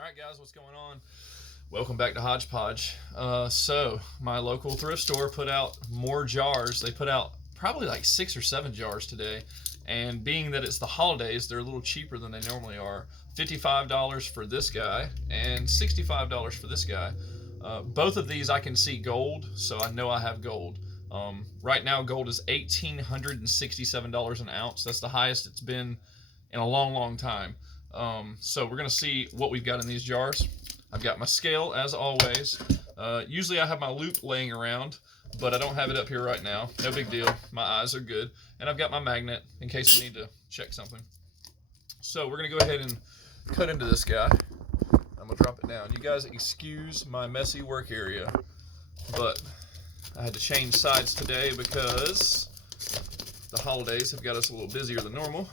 All right, guys, what's going on? Welcome back to Hodgepodge. So my local thrift store put out more jars. They put out probably like 6 or 7 jars today. And being that it's the holidays, they're a little cheaper than they normally are. $55 for this guy and $65 for this guy. Both of these I can see gold, so I know I have gold. Right now, gold is $1,867 an ounce. That's the highest it's been in a long, long time. So we're going to see what we've got in these jars. I've got my scale, as always. Usually I have my loop laying around, but I don't have it up here right now. No big deal. My eyes are good. And I've got my magnet in case I need to check something. So we're going to go ahead and cut into this guy. I'm going to drop it down. You guys excuse my messy work area, but I had to change sides today because the holidays have got us a little busier than normal.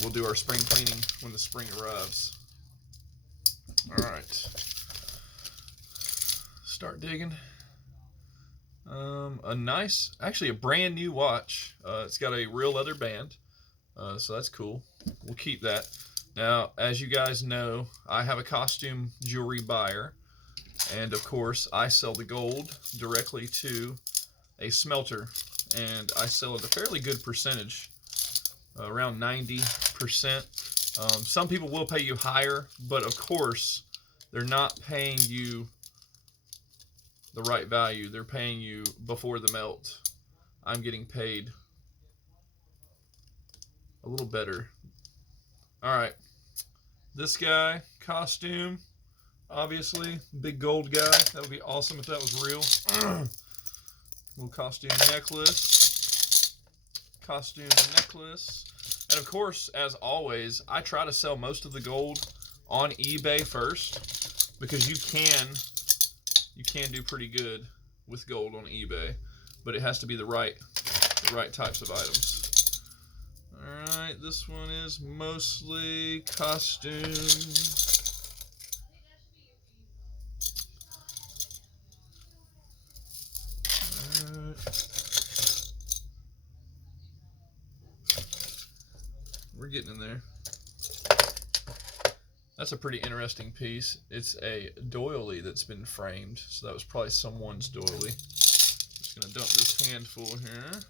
We'll do our spring cleaning when the spring arrives. All right. Start digging. Actually a brand new watch. It's got a real leather band, so that's cool. We'll keep that. Now, as you guys know, I have a costume jewelry buyer, and of course, I sell the gold directly to a smelter, and I sell at a fairly good percentage, around 90%. Some people will pay you higher, but of course, they're not paying you the right value. They're paying you before the melt. I'm getting paid a little better. All right, this guy, costume, obviously, big gold guy. That would be awesome if that was real. Little costume necklace, and of course, as always, I try to sell most of the gold on eBay first because you can do pretty good with gold on eBay, but it has to be the right types of items. All right, this one is mostly costume. We're getting in there. That's a pretty interesting piece. It's a doily that's been framed, so that was probably someone's doily. Just gonna dump this handful here.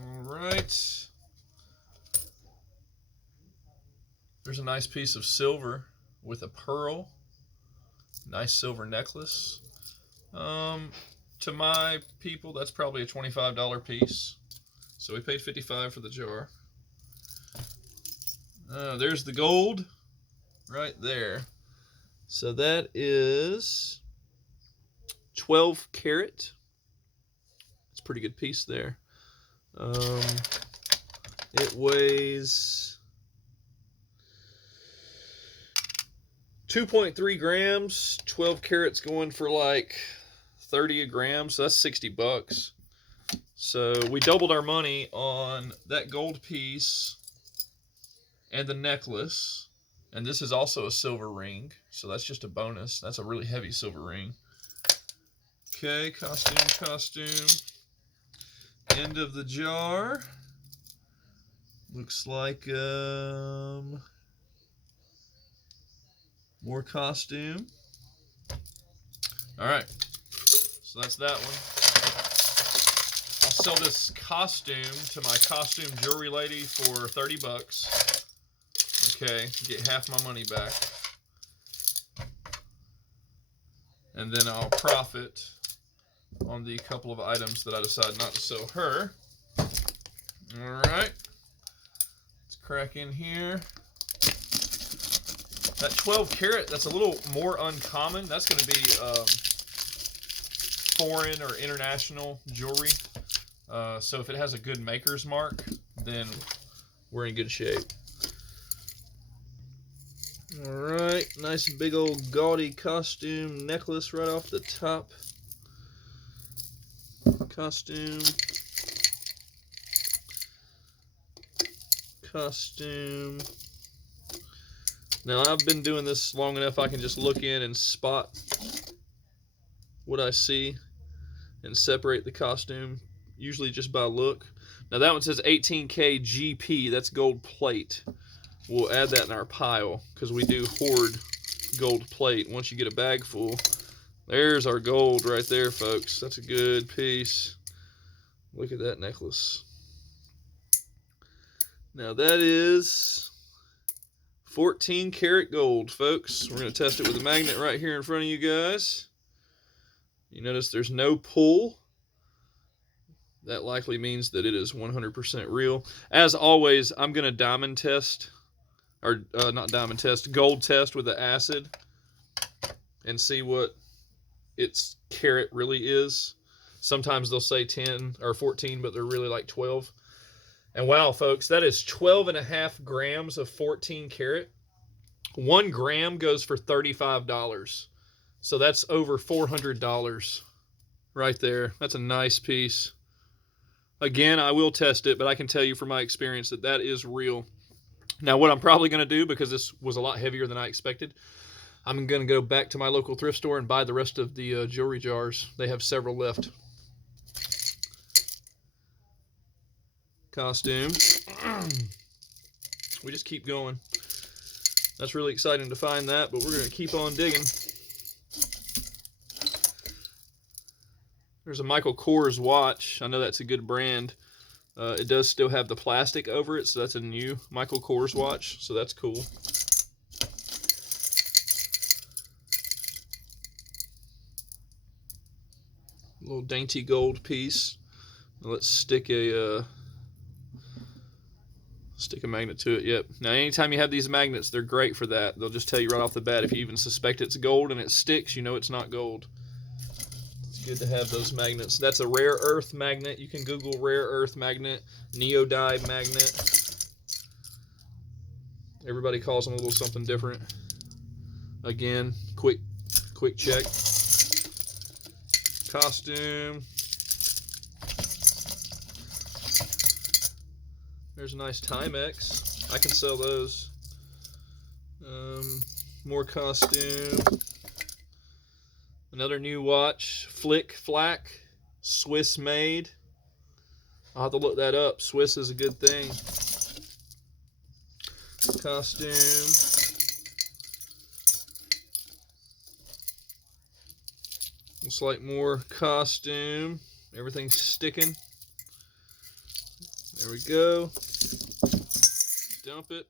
All right. There's a nice piece of silver with a pearl. Nice silver necklace. To my people, that's probably a $25 piece. So we paid $55 for the jar. There's the gold right there. So that is 12 karat. It's a pretty good piece there. It weighs 2.3 grams. 12 carats going for like 30 a gram, so that's $60. So we doubled our money on that gold piece and the necklace. And this is also a silver ring, so that's just a bonus. That's a really heavy silver ring. Okay, costume. End of the jar. Looks like more costume. All right, so that's that one. I'll sell this costume to my costume jewelry lady for $30. Okay, get half my money back. And then I'll profit on the couple of items that I decide not to sell her. All right, let's crack in here. That 12 karat, that's a little more uncommon. That's going to be foreign or international jewelry. So if it has a good maker's mark, then we're in good shape. All right, nice big old gaudy costume necklace right off the top. Costume. Now, I've been doing this long enough I can just look in and spot what I see and separate the costume, usually just by look. Now that one says 18K GP. That's gold plate. We'll add that in our pile because we do hoard gold plate. Once you get a bag full, there's our gold right there, folks. That's a good piece. Look at that necklace. Now that is 14 karat gold, folks. We're going to test it with a magnet right here in front of you guys. You notice there's no pull. That likely means that it is 100% real. As always, I'm going to diamond test, or not diamond test, gold test with the acid and see what its carat really is. Sometimes they'll say 10 or 14, but they're really like 12. And wow, folks, that is 12.5 grams of 14 karat. 1 gram goes for $35. So that's over $400 right there. That's a nice piece. Again, I will test it, but I can tell you from my experience that that is real. Now, what I'm probably going to do, because this was a lot heavier than I expected, I'm going to go back to my local thrift store and buy the rest of the jewelry jars. They have several left. Costume. We just keep going. That's really exciting to find that, but we're going to keep on digging. There's a Michael Kors watch. I know that's a good brand. It does still have the plastic over it, so that's a new Michael Kors watch, so that's cool. A little dainty gold piece. Now let's stick a magnet to it. Yep. Now, anytime you have these magnets, they're great for that. They'll just tell you right off the bat. If you even suspect it's gold and it sticks, you know it's not gold. Good to have those magnets. That's a rare earth magnet. You can Google rare earth magnet, neodyme magnet. Everybody calls them a little something different. Again, quick check. Costume. There's a nice Timex. I can sell those. More costume. Another new watch, Flick Flack, Swiss made. I'll have to look that up. Swiss is a good thing. Costume. Looks like more costume. Everything's sticking. There we go. Dump it.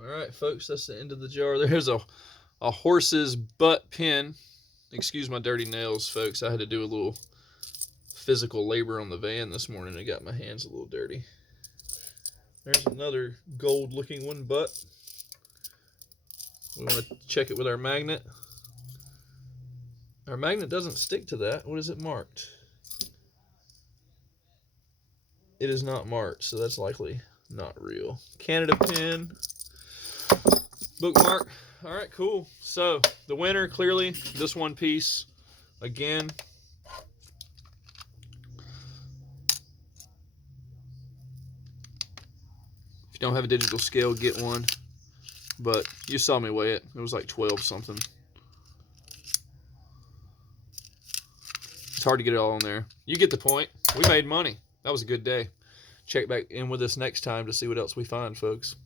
All right, folks, that's the end of the jar. There's a horse's butt pin. Excuse my dirty nails, folks. I had to do a little physical labor on the van this morning. I got my hands a little dirty. There's another gold looking one, but we want to check it with our magnet. Our magnet doesn't stick to that. What is it marked? It is not marked, so that's likely not real. Canada pin. Bookmark. All right, cool. So the winner, clearly, this one piece. Again, if you don't have a digital scale, get one. But you saw me weigh it. It was like 12 something. It's hard to get it all in there. You get the point. We made money. That was a good day. Check back in with us next time to see what else we find, folks.